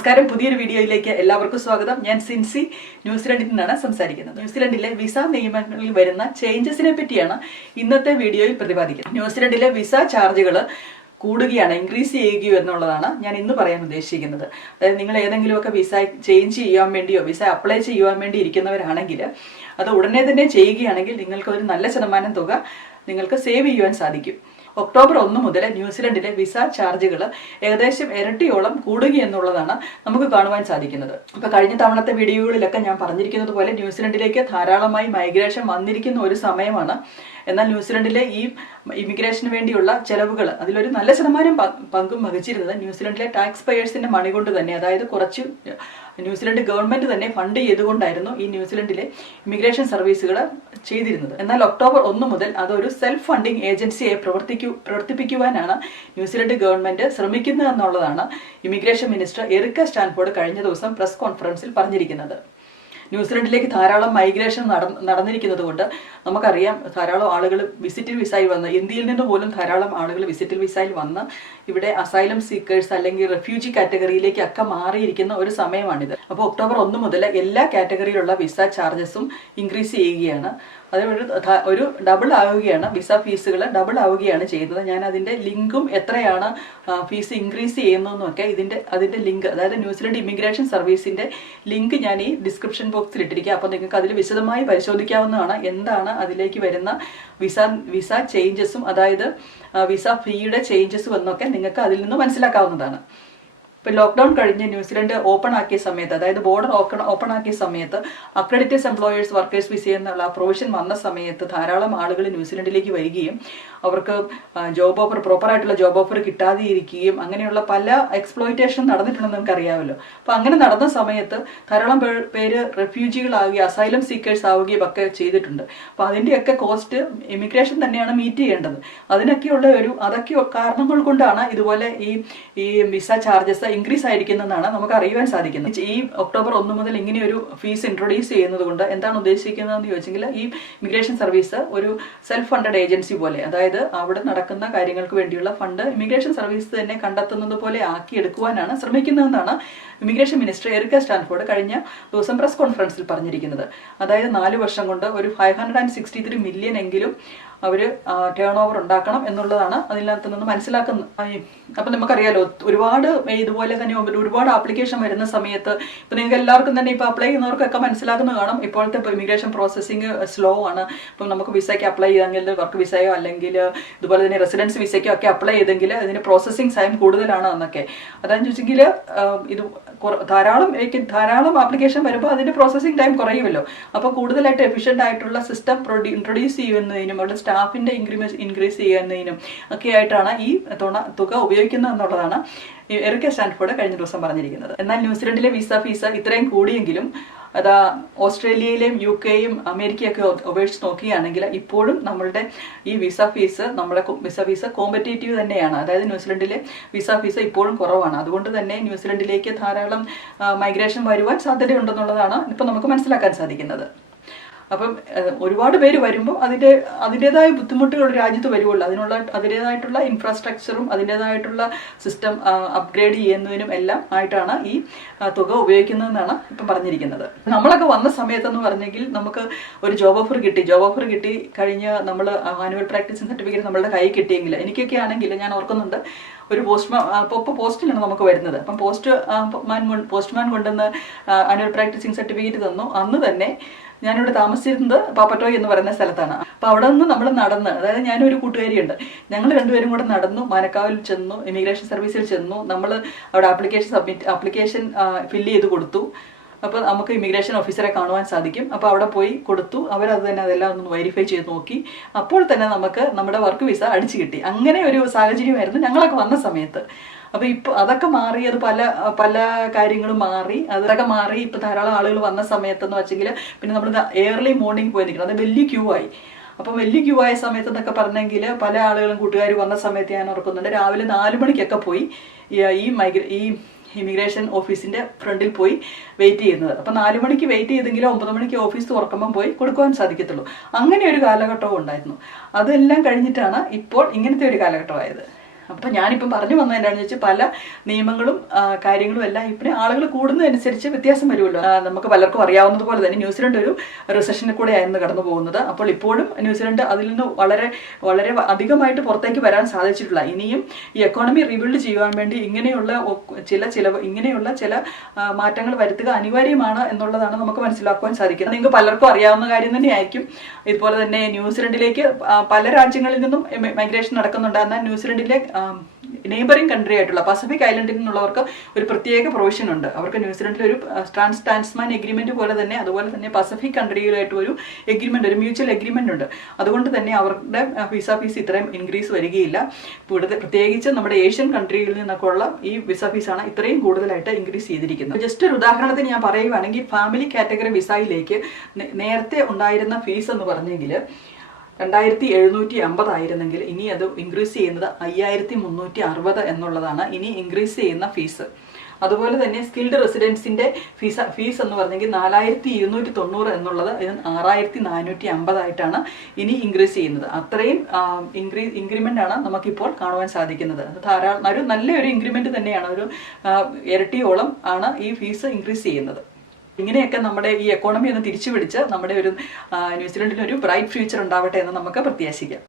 നമസ്കാരം. പുതിയൊരു വീഡിയോയിലേക്ക് എല്ലാവർക്കും സ്വാഗതം. ഞാൻ സിൻസി ന്യൂസിലൻഡിൽ നിന്നാണ് സംസാരിക്കുന്നത്. ന്യൂസിലൻഡിലെ വിസ നിയമങ്ങളിൽ വരുന്ന ചേഞ്ചസിനെ പറ്റിയാണ് ഇന്നത്തെ വീഡിയോയിൽ പ്രതിപാദിക്കുന്നത്. ന്യൂസിലൻഡിലെ വിസ ചാർജുകൾ കൂടുകയാണ് ഇൻക്രീസ് ചെയ്യുകയോ എന്നുള്ളതാണ് ഞാൻ ഇന്ന് പറയാൻ ഉദ്ദേശിക്കുന്നത്. അതായത് നിങ്ങൾ ഏതെങ്കിലുമൊക്കെ വിസ ചേഞ്ച് ചെയ്യാൻ വേണ്ടിയോ വിസ അപ്ലൈ ചെയ്യുവാൻ വേണ്ടി ഇരിക്കുന്നവരാണെങ്കിൽ അത് ഉടനെ തന്നെ ചെയ്യുകയാണെങ്കിൽ നിങ്ങൾക്ക് ഒരു നല്ല ശതമാനം തുക നിങ്ങൾക്ക് സേവ് ചെയ്യുവാൻ സാധിക്കും. ഒക്ടോബർ ഒന്ന് മുതൽ ന്യൂസിലൻഡിലെ വിസ ചാർജുകൾ ഏകദേശം ഇരട്ടിയോളം കൂടുക എന്നുള്ളതാണ് നമുക്ക് കാണുവാൻ സാധിക്കുന്നത്. ഇപ്പൊ കഴിഞ്ഞ തവണത്തെ വീഡിയോകളിലൊക്കെ ഞാൻ പറഞ്ഞിരിക്കുന്നത് പോലെ ന്യൂസിലൻഡിലേക്ക് ധാരാളമായി മൈഗ്രേഷൻ വന്നിരിക്കുന്ന ഒരു സമയമാണ്. എന്നാൽ ന്യൂസിലൻഡിലെ ഈ ഇമിഗ്രേഷന് വേണ്ടിയുള്ള ചെലവുകൾ അതിലൊരു നല്ല ശതമാനം പങ്കും വഹിച്ചിരുന്നത് ന്യൂസിലൻഡിലെ ടാക്സ് പേയേഴ്സിന്റെ മണി കൊണ്ട് തന്നെ. അതായത് കുറച്ച് ന്യൂസിലൻഡ് ഗവൺമെന്റ് തന്നെ ഫണ്ട് ചെയ്തുകൊണ്ടായിരുന്നു ഈ ന്യൂസിലൻഡിലെ ഇമിഗ്രേഷൻ സർവീസുകൾ ചെയ്തിരുന്നത്. എന്നാൽ ഒക്ടോബർ ഒന്ന് മുതൽ അതൊരു സെൽഫ് ഫണ്ടിങ് ഏജൻസിയെ പ്രവർത്തിക്കു പ്രവർത്തിപ്പിക്കുവാനാണ് ന്യൂസിലൻഡ് ഗവൺമെന്റ് ശ്രമിക്കുന്നതെന്നുള്ളതാണ് ഇമിഗ്രേഷൻ മിനിസ്റ്റർ എറിക്ക സ്റ്റാൻഫോർഡ് കഴിഞ്ഞ ദിവസം പ്രസ് കോൺഫറൻസിൽ പറഞ്ഞിരിക്കുന്നത്. ന്യൂസിലൻഡിലേക്ക് ധാരാളം മൈഗ്രേഷൻ നട- നടന്നിരിക്കുന്നത് കൊണ്ട് നമുക്കറിയാം ധാരാളം ആളുകൾ വിസിറ്റിൽ വിസയിൽ വന്ന് ഇന്ത്യയിൽ നിന്ന് പോലും ധാരാളം ആളുകൾ വിസിറ്റിൽ വിസയിൽ വന്ന് ഇവിടെ അസൈലം സീക്കേഴ്സ് അല്ലെങ്കിൽ റെഫ്യൂജി കാറ്റഗറിയിലേക്ക് ഒക്കെ മാറിയിരിക്കുന്ന ഒരു സമയമാണിത്. അപ്പോൾ ഒക്ടോബർ ഒന്ന് മുതൽ എല്ലാ കാറ്റഗറിയിലുള്ള വിസ ചാർജസും ഇൻക്രീസ് ചെയ്യുകയാണ്. അത് ഒരു ഡബിൾ ആവുകയാണ് വിസ ഫീസുകൾ ഡബിൾ ആവുകയാണ് ചെയ്യുന്നത്. ഞാൻ അതിന്റെ ലിങ്കും എത്രയാണ് ഫീസ് ഇൻക്രീസ് ചെയ്യുന്നതെന്നൊക്കെ ഇതിന്റെ അതിന്റെ ലിങ്ക് അതായത് ന്യൂസിലൻഡ് ഇമിഗ്രേഷൻ സർവീസിന്റെ ലിങ്ക് ഞാൻ ഈ ഡിസ്ക്രിപ്ഷൻ ബോക്സിൽ ഇട്ടിരിക്കുക. അപ്പോൾ നിങ്ങൾക്ക് അതിൽ വിശദമായി പരിശോധിക്കാവുന്നതാണ് എന്താണ് അതിലേക്ക് വരുന്ന വിസ വിസ ചേഞ്ചസും അതായത് വിസ ഫീയുടെ ചേഞ്ചസും എന്നൊക്കെ നിങ്ങൾക്ക് അതിൽ നിന്ന് മനസ്സിലാക്കാവുന്നതാണ്. ഇപ്പൊ ലോക്ക്ഡൌൺ കഴിഞ്ഞ് ന്യൂസിലൻഡ് ഓപ്പൺ ആക്കിയ സമയത്ത് അതായത് ബോർഡർ ഓപ്പൺ ഓപ്പൺ ആക്കിയ സമയത്ത് അക്രഡിറ്റഡ് എംപ്ലോയേഴ്സ് വർക്കേഴ്സ് വിസ എന്നുള്ള പ്രൊവിഷൻ വന്ന സമയത്ത് ധാരാളം ആളുകൾ ന്യൂസിലൻഡിലേക്ക് വരികയും അവർക്ക് ജോബ് ഓഫർ പ്രോപ്പർ ആയിട്ടുള്ള ജോബ് ഓഫർ കിട്ടാതെ ഇരിക്കുകയും അങ്ങനെയുള്ള പല എക്സ്പ്ലോയിറ്റേഷൻ നടന്നിട്ടുണ്ടെന്ന് നമുക്ക് അറിയാമല്ലോ അപ്പൊ അങ്ങനെ നടന്ന സമയത്ത് ധാരാളം പേര് റെഫ്യൂജികളാവുകയും അസൈലം സീക്കേഴ്സ് ആവുകയും ഒക്കെ ചെയ്തിട്ടുണ്ട്. അപ്പൊ അതിന്റെയൊക്കെ കോസ്റ്റ് ഇമിഗ്രേഷൻ തന്നെയാണ് മീറ്റ് ചെയ്യേണ്ടത്. അതിനൊക്കെയുള്ള ഒരു അതൊക്കെ കാരണങ്ങൾ കൊണ്ടാണ് ഇതുപോലെ ഈ ഈ വിസ ചാർജസ് ഇൻക്രീസ് ആയിരിക്കുന്നതെന്നാണ് നമുക്ക് അറിയുവാൻ സാധിക്കുന്നത്. ഈ ഒക്ടോബർ ഒന്ന് മുതൽ ഇങ്ങനെ ഒരു ഫീസ് ഇൻട്രൊഡ്യൂസ് ചെയ്യുന്നത് കൊണ്ട് എന്താണ് ഉദ്ദേശിക്കുന്നതെന്ന് ചോദിച്ചെങ്കിൽ ഈ ഇമിഗ്രേഷൻ സർവീസ് ഒരു സെൽഫ് ഫണ്ടഡ് ഏജൻസി പോലെ അതായത് അവിടെ നടക്കുന്ന കാര്യങ്ങൾക്ക് വേണ്ടിയുള്ള ഫണ്ട് ഇമിഗ്രേഷൻ സർവീസ് തന്നെ കണ്ടെത്തുന്നത് പോലെ ആക്കിയെടുക്കുവാനാണ് ശ്രമിക്കുന്നതെന്നാണ് ഇമിഗ്രേഷൻ മിനിസ്റ്റർ എറിക്ക സ്റ്റാൻഫോർഡ് കഴിഞ്ഞ ദിവസം പ്രസ് കോൺഫറൻസിൽ പറഞ്ഞിരിക്കുന്നത്. അതായത് നാല് വർഷം കൊണ്ട് ഒരു five hundred and sixty three million എങ്കിലും അവർ ടേൺ ഓവർ ഉണ്ടാക്കണം എന്നുള്ളതാണ് അതിനകത്ത് നിന്ന് മനസ്സിലാക്കുന്നത് അപ്പം നമുക്കറിയാലോ ഒരുപാട് ഇതുപോലെ തന്നെ ഒരു- ഒരുപാട് ആപ്ലിക്കേഷൻ വരുന്ന സമയത്ത് ഇപ്പം നിങ്ങൾക്ക് എല്ലാവർക്കും തന്നെ ഇപ്പോൾ അപ്ലൈ ചെയ്യുന്നവർക്കൊക്കെ മനസ്സിലാക്കുന്ന കാണും. ഇപ്പോഴത്തെ ഇപ്പോൾ ഇമിഗ്രേഷൻ പ്രോസസ്സിങ് സ്ലോ ആണ്. ഇപ്പം നമുക്ക് വിസയ്ക്ക് അപ്ലൈ ചെയ്തെങ്കിൽ വർക്ക് വിസയോ അല്ലെങ്കിൽ ഇതുപോലെ തന്നെ റെസിഡൻസ് വിസയ്ക്കോ ഒക്കെ അപ്ലൈ ചെയ്തെങ്കിൽ അതിന് പ്രോസസ്സിംഗ് ടൈം കൂടുതലാണ് എന്നൊക്കെ. അതാന്ന് ചോദിച്ചെങ്കിൽ ഇത് ധാരാളം എനിക്ക് ധാരാളം ആപ്ലിക്കേഷൻ വരുമ്പോൾ അതിന്റെ പ്രോസസ്സിംഗ് ടൈം കുറയുമല്ലോ. അപ്പോൾ കൂടുതലായിട്ട് എഫിഷ്യന്റ് ആയിട്ടുള്ള സിസ്റ്റം ഇൻട്രൊഡ്യൂസ് ചെയ്യുന്നതിനും അവിടെ സ്റ്റാഫിന്റെ ഇൻക്രിമെന്റ് ഇൻക്രീസ് ചെയ്യുന്നതിനും ഒക്കെ ആയിട്ടാണ് ഈ തുണ തുക ഉപയോഗിക്കുന്നത് എന്നുള്ളതാണ് എറിക്ക സ്റ്റാൻഫോർഡ് കഴിഞ്ഞ ദിവസം പറഞ്ഞിരിക്കുന്നത്. എന്നാൽ ന്യൂസിലൻഡിലെ വിസ ഫീസ് ഇത്രയും കൂടിയെങ്കിലും അതാ ഓസ്ട്രേലിയയിലെയും യു കെയും അമേരിക്കയൊക്കെ അപേക്ഷിച്ച് നോക്കുകയാണെങ്കിൽ ഇപ്പോഴും നമ്മളുടെ ഈ വിസ ഫീസ് നമ്മുടെ വിസ ഫീസ് കോമ്പറ്റേറ്റീവ് തന്നെയാണ്. അതായത് ന്യൂസിലൻഡിലെ വിസ ഫീസ് ഇപ്പോഴും കുറവാണ്. അതുകൊണ്ട് തന്നെ ന്യൂസിലൻഡിലേക്ക് ധാരാളം മൈഗ്രേഷൻ വരുവാൻ സാധ്യതയുണ്ടെന്നുള്ളതാണ് ഇപ്പം നമുക്ക് മനസ്സിലാക്കാൻ സാധിക്കുന്നത്. അപ്പം ഒരുപാട് പേര് വരുമ്പോൾ അതിന്റെ അതിന്റെതായ ബുദ്ധിമുട്ടുകൾ രാജ്യത്ത് വരുവുള്ളൂ. അതിനുള്ള അതിന്റെതായിട്ടുള്ള ഇൻഫ്രാസ്ട്രക്ചറും അതിന്റെതായിട്ടുള്ള സിസ്റ്റം അപ്ഗ്രേഡ് ചെയ്യുന്നതിനും എല്ലാം ആയിട്ടാണ് ഈ തുക ഉപയോഗിക്കുന്നതെന്നാണ് ഇപ്പം പറഞ്ഞിരിക്കുന്നത്. നമ്മളൊക്കെ വന്ന സമയത്തെന്ന് പറഞ്ഞെങ്കിൽ നമുക്ക് ഒരു ജോബ് ഓഫർ കിട്ടി. ജോബ് ഓഫർ കിട്ടി കഴിഞ്ഞ് നമ്മൾ ആനുവൽ പ്രാക്ടീസിങ് സർട്ടിഫിക്കറ്റ് നമ്മളുടെ കൈ കിട്ടിയെങ്കിൽ എനിക്കൊക്കെ ആണെങ്കിൽ ഞാൻ ഓർക്കുന്നുണ്ട് ഒരു പോസ്റ്റ്മാൻ അപ്പോൾ ഇപ്പോൾ പോസ്റ്റിലാണ് നമുക്ക് വരുന്നത്. അപ്പം പോസ്റ്റ് മാൻ പോസ്റ്റ്മാൻ കൊണ്ടുവന്ന് ആനുവൽ പ്രാക്ടീസിങ് സർട്ടിഫിക്കറ്റ് തന്നു. അന്ന് തന്നെ ഞാനിവിടെ താമസിച്ചിരുന്നത് പാപ്പറ്റോയ് എന്ന് പറയുന്ന സ്ഥലത്താണ്. അപ്പൊ അവിടെ നിന്ന് നമ്മൾ നടന്ന് അതായത് ഞാനൊരു കൂട്ടുകാരിയുണ്ട്. ഞങ്ങൾ രണ്ടുപേരും കൂടെ നടന്നു മാനക്കാവിൽ ചെന്നു ഇമിഗ്രേഷൻ സർവീസിൽ ചെന്നു. നമ്മൾ അവിടെ ആപ്ലിക്കേഷൻ സബ്മിറ്റ് ആപ്ലിക്കേഷൻ ഫില്ല് ചെയ്ത് കൊടുത്തു. അപ്പോൾ നമുക്ക് ഇമിഗ്രേഷൻ ഓഫീസറെ കാണുവാൻ സാധിക്കും. അപ്പോൾ അവിടെ പോയി കൊടുത്തു. അവരത് തന്നെ അതെല്ലാം ഒന്ന് വെരിഫൈ ചെയ്ത് നോക്കി. അപ്പോൾ തന്നെ നമുക്ക് നമ്മുടെ വർക്ക് വിസ അടിച്ചു കിട്ടി. അങ്ങനെ ഒരു സാഹചര്യമായിരുന്നു ഞങ്ങളൊക്കെ വന്ന സമയത്ത്. അപ്പൊ ഇപ്പൊ അതൊക്കെ മാറി അത് പല പല കാര്യങ്ങളും മാറി. അതൊക്കെ മാറി ഇപ്പൊ ധാരാളം ആളുകൾ വന്ന സമയത്തെന്ന് വെച്ചെങ്കിൽ പിന്നെ നമ്മൾ ഏർലി മോർണിംഗ് പോയി നിൽക്കണം അത് വലിയ ക്യൂ ആയി. അപ്പം വലിയ ക്യൂ ആയ സമയത്ത് എന്നൊക്കെ പറഞ്ഞെങ്കിൽ പല ആളുകളും കൂട്ടുകാർ വന്ന സമയത്ത് ഞാൻ ഓർക്കുന്നുണ്ട് രാവിലെ നാല് മണിക്കൊക്കെ പോയി ഈ- മൈഗ്ര ഈ ഇമിഗ്രേഷൻ ഓഫീസിന്റെ ഫ്രണ്ടിൽ പോയി വെയിറ്റ് ചെയ്യുന്നത്. അപ്പം നാല് മണിക്ക് വെയിറ്റ് ചെയ്തെങ്കിലും ഒമ്പത് മണിക്ക് ഓഫീസ് തുറക്കുമ്പം പോയി കൊടുക്കുവാൻ സാധിക്കത്തുള്ളൂ. അങ്ങനെ ഒരു കാലഘട്ടവും ഉണ്ടായിരുന്നു. അതെല്ലാം കഴിഞ്ഞിട്ടാണ് ഇപ്പോൾ ഇങ്ങനത്തെ ഒരു കാലഘട്ടമായത്. അപ്പം ഞാനിപ്പം പറഞ്ഞു വന്നത് എന്താണെന്ന് വെച്ചാൽ പല നിയമങ്ങളും കാര്യങ്ങളും എല്ലാം ഇപ്പം ആളുകൾ കൂടുന്നതനുസരിച്ച് വ്യത്യാസം വരുമല്ലോ. നമുക്ക് പലർക്കും അറിയാവുന്നത് പോലെ തന്നെ ന്യൂസിലൻഡ് ഒരു റിസഷനിൽ കൂടെ ആയിരുന്നു കടന്നു പോകുന്നത്. അപ്പോൾ ഇപ്പോഴും ന്യൂസിലൻഡ് അതിൽ നിന്ന് വളരെ വളരെ അധികമായിട്ട് പുറത്തേക്ക് വരാൻ സാധിച്ചിട്ടില്ല. ഇനിയും ഈ എക്കോണമി റീബിൽഡ് ചെയ്യുവാൻ വേണ്ടി ഇങ്ങനെയുള്ള ചില ചിലവ് ഇങ്ങനെയുള്ള ചില മാറ്റങ്ങൾ വരുത്തുക അനിവാര്യമാണ് എന്നുള്ളതാണ് നമുക്ക് മനസ്സിലാക്കുവാൻ സാധിക്കുന്നത്. നിങ്ങൾക്ക് പലർക്കും അറിയാവുന്ന കാര്യം തന്നെയായിരിക്കും. ഇതുപോലെ തന്നെ ന്യൂസിലൻഡിലേക്ക് പല രാജ്യങ്ങളിൽ നിന്നും മൈഗ്രേഷൻ നടക്കുന്നുണ്ട്. എന്നാൽ ന്യൂസിലൻഡിലെ നെയ്ബറിംഗ് കൺട്രി ആയിട്ടുള്ള പസഫിക് ഐലൻഡിൽ നിന്നുള്ളവർക്ക് ഒരു പ്രത്യേക പ്രൊവിഷൻ ഉണ്ട്. അവർക്ക് ന്യൂസിലൻഡിൽ ഒരു ട്രാൻസ് ടാൻസ്മാൻ എഗ്രിമെന്റ് പോലെ തന്നെ അതുപോലെ തന്നെ പസഫിക് കൺട്രിയിലായിട്ട് ഒരു എഗ്രിമെന്റ് ഒരു മ്യൂച്വൽ എഗ്രിമെന്റ് ഉണ്ട്. അതുകൊണ്ട് തന്നെ അവരുടെ വിസ ഫീസ് ഇത്രയും ഇൻക്രീസ് വരികയില്ല. കൂടുതൽ പ്രത്യേകിച്ച് നമ്മുടെ ഏഷ്യൻ കൺട്രിയിൽ നിന്നൊക്കെ ഉള്ള ഈ വിസ ഫീസാണ് ഇത്രയും കൂടുതലായിട്ട് ഇൻക്രീസ് ചെയ്തിരിക്കുന്നത്. ജസ്റ്റ് ഒരു ഉദാഹരണത്തിന് ഞാൻ പറയുവാണെങ്കിൽ ഫാമിലി കാറ്റഗറി വിസയിലേക്ക് നേരത്തെ ഉണ്ടായിരുന്ന ഫീസ് എന്ന് പറഞ്ഞെങ്കിൽ രണ്ടായിരത്തി എഴുന്നൂറ്റി അമ്പതായിരുന്നെങ്കിൽ ഇനി അത് ഇൻക്രീസ് ചെയ്യുന്നത് അയ്യായിരത്തി മുന്നൂറ്റി അറുപത് എന്നുള്ളതാണ്. ഇനി ഇൻക്രീസ് ചെയ്യുന്ന ഫീസ് അതുപോലെ തന്നെ സ്കിൽഡ് റെസിഡൻസിന്റെ ഫീസ് ഫീസ് എന്ന് പറഞ്ഞെങ്കിൽ നാലായിരത്തി ഇരുന്നൂറ്റി തൊണ്ണൂറ് എന്നുള്ളത് ആറായിരത്തി നാനൂറ്റി അമ്പതായിട്ടാണ് ഇനി ഇൻക്രീസ് ചെയ്യുന്നത്. അത്രയും ഇൻക്രീസ് ഇൻക്രിമെന്റ് ആണ് നമുക്കിപ്പോൾ കാണുവാൻ സാധിക്കുന്നത്. ധാരാളം ഒരു നല്ലൊരു ഇൻക്രിമെന്റ് തന്നെയാണ്. ഒരു ഇരട്ടിയോളം ആണ് ഈ ഫീസ് ഇൻക്രീസ് ചെയ്യുന്നത്. ഇങ്ങനെയൊക്കെ നമ്മുടെ ഈ എക്കോണമി ഒന്ന് തിരിച്ചു പിടിച്ച് നമ്മുടെ ഒരു ന്യൂസിലൻഡിന് ഒരു ബ്രൈറ്റ് ഫ്യൂച്ചർ ഉണ്ടാവട്ടെ എന്ന് നമുക്ക് പ്രത്യാശിക്കാം.